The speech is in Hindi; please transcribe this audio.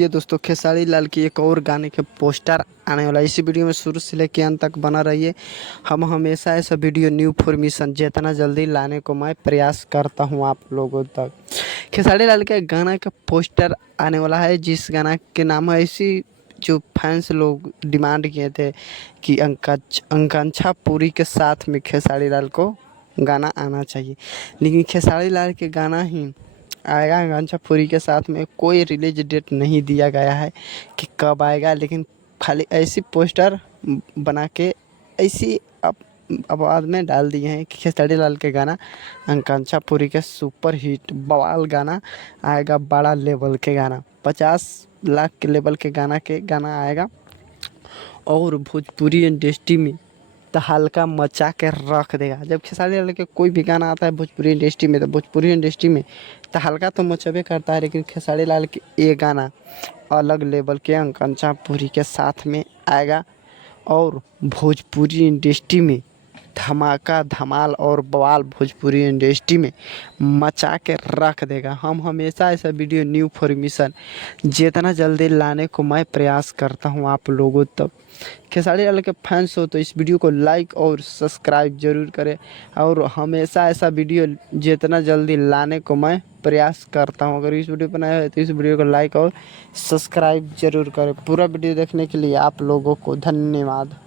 ये दोस्तों खेसारी लाल की एक और गाने के पोस्टर आने वाला है। इसी वीडियो में शुरू से लेकर अंत तक बना रहिए। हम हमेशा ऐसा वीडियो न्यू फॉर्मेशन जितना जल्दी लाने को मैं प्रयास करता हूं आप लोगों तक। खेसारी लाल के गाना का पोस्टर आने वाला है, जिस गाना के नाम है इसी जो फैंस लोग डिमांड किए थे कि आकांक्षा पूरी के साथ में खेसारी लाल को गाना आना चाहिए, लेकिन खेसारी लाल के गाना ही आएगा। आकांक्षा पूरी के साथ में कोई रिलीज डेट नहीं दिया गया है कि कब आएगा, लेकिन खाली ऐसी पोस्टर बना के ऐसी आवाज़ में डाल दिए हैं कि खेसारी लाल के गाना आकांक्षा पूरी के सुपर हिट बवाल गाना आएगा। बड़ा लेवल के गाना 50 लाख के लेवल के गाना आएगा और भोजपुरी इंडस्ट्री में तहलका मचा के रख देगा। जब खेसारी लाल के कोई भी गाना आता है भोजपुरी इंडस्ट्री में, तो भोजपुरी इंडस्ट्री में तहलका तो मचबे करता है, लेकिन खेसारी लाल के ये गाना अलग लेवल के आकांक्षा पूरी के साथ में आएगा और भोजपुरी इंडस्ट्री में धमाका धमाल और बवाल भोजपुरी इंडस्ट्री में मचा के रख देगा। हम हमेशा ऐसा वीडियो न्यू फॉर्मेशन जितना जल्दी लाने को मैं प्रयास करता हूं आप लोगों तक। खेसारी लाल के फैंस हो तो इस वीडियो को लाइक और सब्सक्राइब जरूर करें, और हमेशा ऐसा वीडियो जितना जल्दी लाने को मैं प्रयास करता हूं। अगर इस वीडियो पर नया है तो इस वीडियो को लाइक और सब्सक्राइब जरूर करें। पूरा वीडियो देखने के लिए आप लोगों को धन्यवाद।